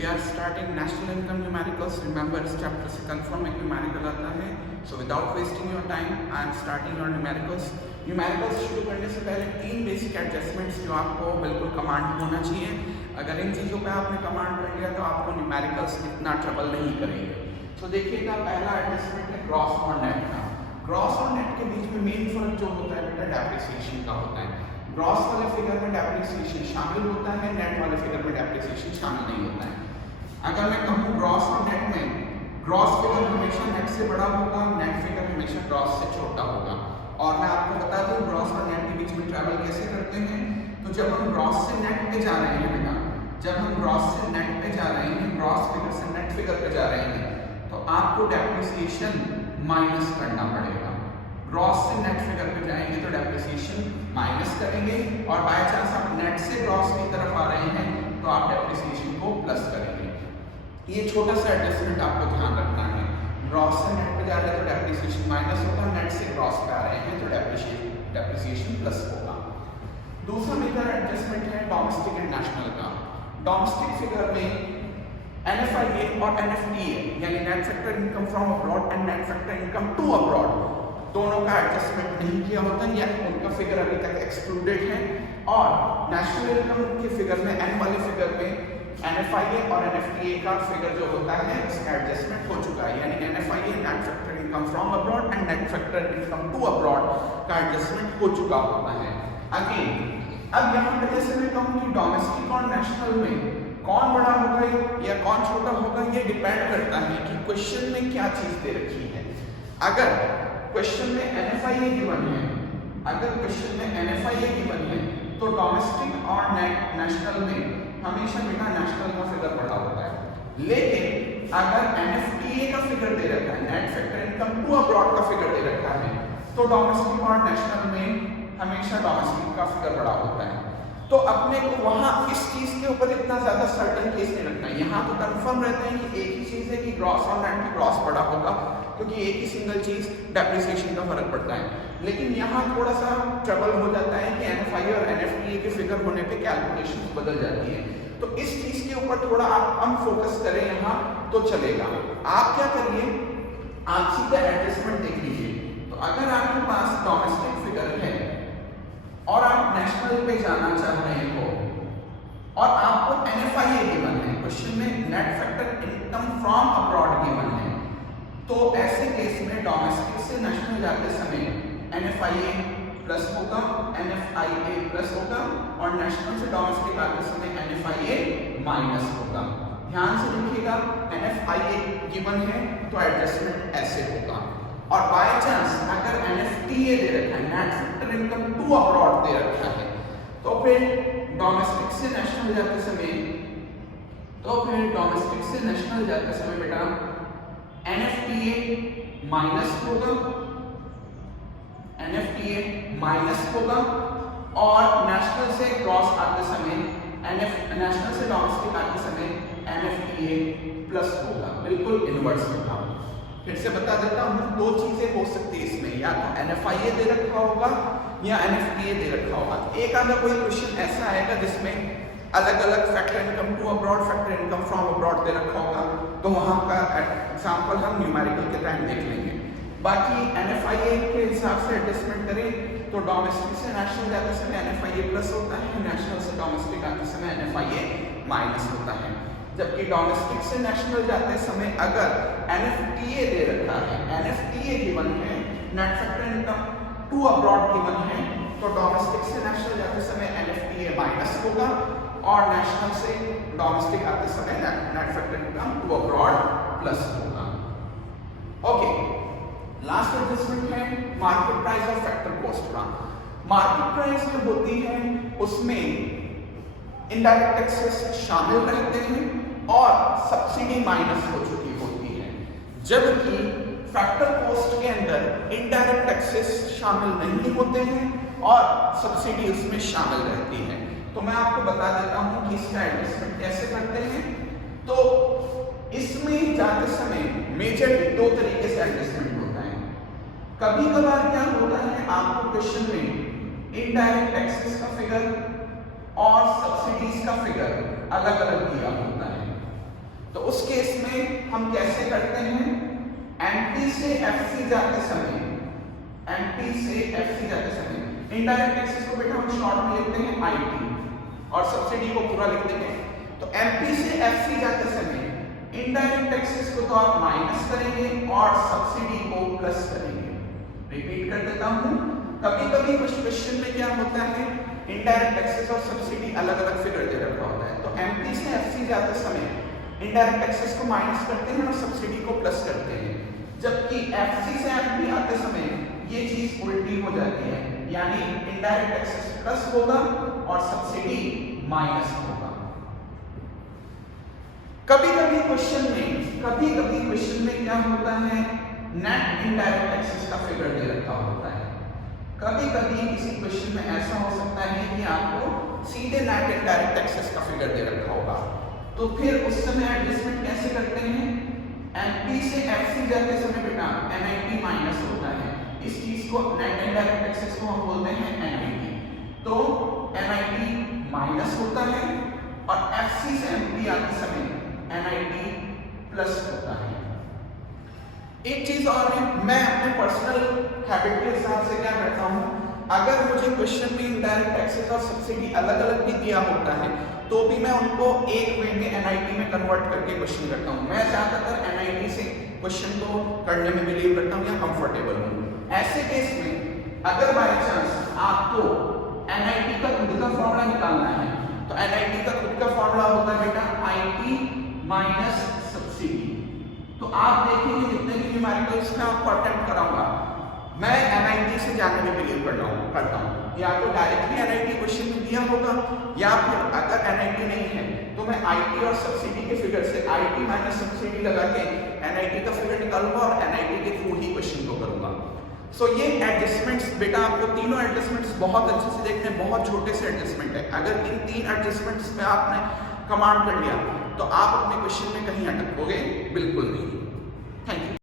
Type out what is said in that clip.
we are starting national income numericals. Remember इस chapter से confirm एक न्यूमेरिकल आता है. So without wasting your time, I am starting your numericals. Numericals शुरू करने से पहले 3 बेसिक एडजस्टमेंट्स जो आपको बिल्कुल कमांड होना चाहिए. अगर इन चीज़ों पे आपने कमांड कर लिया तो आपको न्यूमेरिकल्स इतना ट्रबल नहीं करेंगे. तो देखिएगा पहला एडजस्टमेंट है ग्रॉस और नेट का. ग्रॉस और नेट के बीच में मेन फर्क जो होता है बेटा डेप्रिसिएशन का होता है. ग्रॉस वाले फिगर में डेप्रिसिएशन शामिल होता है, नेट वाले फिगर में डेप्रिसिएशन शामिल नहीं होता है. अगर मैं कहूँ ग्रॉस और नेट में, ग्रॉस फिगर हमेशा नेट से बड़ा होगा, नेट फिगर हमेशा ग्रॉस से छोटा होगा. और मैं आपको बता दूं ग्रॉस और नेट के बीच में ट्रैवल कैसे करते हैं. तो जब हम ग्रॉस से नेट पे जा रहे हैं बेटा, जब हम ग्रॉस से नेट पे जा रहे हैं, ग्रॉस फिगर से नेट फिगर पे जा रहे हैं, तो आपको डेप्रिसिएशन माइनस करना पड़ेगा. ग्रॉस से नेट फिगर पे जाएंगे तो डेप्रिसिएशन माइनस करेंगे, और बाय चांस आप नेट से ग्रॉस की तरफ आ रहे हैं तो आप डेप्रिसिएशन को प्लस करेंगे. ये छोटा सा एडजस्टमेंट आपको ध्यान रखना है. ग्रॉस से नेट पे जा रहे हैं तो डेप्रिसिएशन माइनस होगा, नेट से ग्रॉस पे आ रहे हैं तो डेप्रिसिएशन प्लस होगा. दूसरा मेजर एडजस्टमेंट है डोमेस्टिक एंड नेशनल का. डोमेस्टिक फिगर में NFIA और NFTA यानी net factor income from abroad and net factor income to abroad, दोनों का एडजस्टमेंट नहीं किया होता है, या उनका फिगर अभी तक एक्सक्लूडेड है. और नेशनल इनकम के फिगर में, N वाले फिगर में NFIA और NFTA का फिगर जो होता है उसका एडजस्टमेंट हो चुका है. यानी NFIA net factor income from abroad and net factor income to abroad का एडजस्टमेंट हो चुका होता है. अगेन अब यहाँ पे जैसे मैं कहूँ कि डोमेस्टिक और नेशनल में कौन बड़ा होगा या कौन छोटा होगा, ये डिपेंड करता है कि क्वेश्चन में क्या चीज दे रखी है. अगर क्वेश्चन में NFIA गिवन है, अगर क्वेश्चन में NFIA गिवन है तो डोमेस्टिक और नेशनल में हमेशा बेटा नेशनल का फिगर बड़ा होता है. लेकिन अगर NFTA का फिगर दे रखा है, net factor income to abroad का फिगर दे रखा है, तो डोमेस्टिक और नेशनल में हमेशा डोमेस्टिक का फिगर बड़ा होता है. तो अपने को वहां इस चीज के ऊपर इतना ज्यादा सर्टेन केस नहीं रखना है. यहाँ तो कंफर्म रहते हैं कि एक ही चीज है कि ग्रॉस और नेट की ग्रॉस बड़ा होगा, क्योंकि एक ही सिंगल चीज डेप्रिसिएशन का फर्क पड़ता है. लेकिन यहाँ थोड़ा सा ट्रबल हो जाता है कि NFIA और NFTA के फिगर होने पे कैलकुलेशंस बदल जाती है. तो इस चीज के ऊपर थोड़ा आप कम फोकस करें यहाँ तो चलेगा. आप क्या करिए, आप सीधा एडजस्टमेंट देख लीजिए. तो अगर आपके पास डोमेस्टिक फिगर है और आप नेशनल पे जाना चाह रहे हो और आपको NFIA गिवन है, क्वेश्चन में net factor income from abroad given है, तो ऐसे केस में डोमेस्टिक से नेशनल जाते समय NFIA प्लस होगा, NFIA प्लस होगा, और नेशनल से डोमेस्टिक आते समय NFIA माइनस होगा. ध्यान से देखिएगा, NFIA गिवन है तो एडजस्टमेंट ऐसे होगा. और बाय चांस अगर NFTA दे रखा है, net factor income to abroad दे रखा है, तो फिर डोमेस्टिक से नेशनल जाते समय बेटा NFTA माइनस होगा, NFTA माइनस होगा, और नेशनल से क्रॉस आते समय नेशनल से डोमेस्टिक आते समय NFTA प्लस होगा. बिल्कुल इनवर्स में था. फिर से बता देता हूँ, दो चीजें हो सकती है इसमें, या तो NFIA दे रखा होगा या NFTA दे रखा होगा. एक आधा कोई क्वेश्चन ऐसा आएगा जिसमें अलग अलग factor income to abroad, factor income from abroad दे रखा होगा, तो वहां का एग्जांपल हम न्यूमेरिकल के टाइम देख लेंगे. बाकी NFIA के हिसाब से एडजस्टमेंट करें तो डोमेस्टिक से नेशनल जाते समय NFIA प्लस होता है, नेशनल से डोमेस्टिक आते समय NFIA माइनस होता है. जबकि डोमेस्टिक से नेशनल जाते समय अगर NFTA दे रखा है, NFTA गिवन है, net factor income to abroad given है, तो डोमेस्टिक से नेशनल जाते समय NFTA माइनस होगा, और नेशनल से डोमेस्टिक आते समय net factor income to abroad plus होगा. ओके, लास्ट एडजस्टमेंट है मार्केट प्राइस और फैक्टर कॉस्ट का. मार्केट प्राइस जो होती है उसमें इनडायरेक्ट टैक्सेस शामिल रहते हैं और सब्सिडी माइनस हो चुकी होती है, जबकि फैक्टर कॉस्ट के अंदर इनडायरेक्ट टैक्सेस शामिल नहीं होते हैं और सब्सिडी उसमें शामिल रहती है. तो मैं आपको बता देता हूं कि इसका एडजस्टमेंट कैसे करते हैं. तो इसमें जाते समय मेजर 2 तरीके से एडजस्टमेंट होता है. कभी कभार क्या होता है, आपको क्वेश्चन में इनडायरेक्ट टैक्सेस का फिगर और सब्सिडीज का फिगर अलग अलग दिया होता है. हम कैसे करते हैं, एमपी से एफसी जाते समय, एमपी से एफसी जाते समय इनडायरेक्ट टैक्सेस को बेटा हम शॉर्ट में लिखते हैं आईटी और सब्सिडी को पूरा लिख देंगे। तो एमपी से एफसी जाते समय इनडायरेक्ट टैक्सेस को तो आप माइनस करेंगे और सब्सिडी को प्लस करेंगे। रिपीट कर देता हूं, कभी-कभी कुछ क्वेश्चन में क्या होता है, इनडायरेक्ट टैक्सेस और सब्सिडी अलग-अलग फिगर दे रखा होता है। तो एमपी से एफसी जाते समय इनडायरेक्ट टैक्सेस को माइनस करते हैं और सब्सिडी को प्लस करते हैं, जबकि एफसी से एमपी आते समय ये चीज उल्टी हो जाती है, यानी इनडायरेक्ट टैक्सेस प्लस होगा और सब्सिडी माइनस होगा। कभी-कभी क्वेश्चन में क्या होता है, नेट इनडायरेक्ट टैक्सेस का फिगर दे रखा होता है। कभी-कभी किसी क्वेश्चन में ऐसा हो सकता है कि आपको सीधे नेट इनडायरेक्ट टैक्सेस का फिगर दे रखा होगा, तो फिर उस समय एडजस्टमेंट कैसे करते हैं, एमपी से एफसी जाते समय बेटा एनआईटी माइनस होता है, इस चीज को नेट इनडायरेक्ट टैक्सेस को हम बोलते हैं एनआईटी। तो एनआईटी माइनस होता है और एफसी से एमपी आते समय एनआईटी प्लस होता है। एक चीज और है, मैं अपने पर्सनल हैबिट के हिसाब से क्या करता हूं, अगर मुझे क्वेश्चन में इनडायरेक्ट टैक्सेस और सब्सिडी अलग-अलग भी दिया होता है तो भी मैं उनको एक वे में एनआईटी में कन्वर्ट करके क्वेश्चन करता हूं। मैं ज्यादातर एनआईटी से क्वेश्चन को करने में बिलीव करता हूं या कंफर्टेबल हूं। ऐसे केस में अगर बाय चांस आपको एनआईटी का खुद का फॉर्मूला निकालना है तो एनआईटी का खुद का फॉर्मूला होता है बेटा आईटी माइनस सब्सिडी। तो आप देखेंगे जितने भी न्यूमेरिकल्स में आपको अटेम्प्ट कराऊंगा, मैं एनआईटी से जाने में बिलीव करता हूं। या तो डायरेक्टली एनआईटी क्वेश्चन में दिया होगा या फिर अगर एनआईटी नहीं है तो मैं आईटी और सब्सिडी के फिगर से आईटी माइनस सब्सिडी लगा के एनआईटी का फिगर निकालूंगा और एनआईटी के थ्रू ही क्वेश्चन को करूंगा। सो ये एडजस्टमेंट्स बेटा आपको तीनों एडजस्टमेंट्स बहुत अच्छे से देखने, बहुत छोटे से एडजस्टमेंट है। अगर इन तीन एडजस्टमेंट्स पे आपने कमांड कर लिया तो आप अपने क्वेश्चन में कहीं अटकोगे बिल्कुल नहीं। Thank you.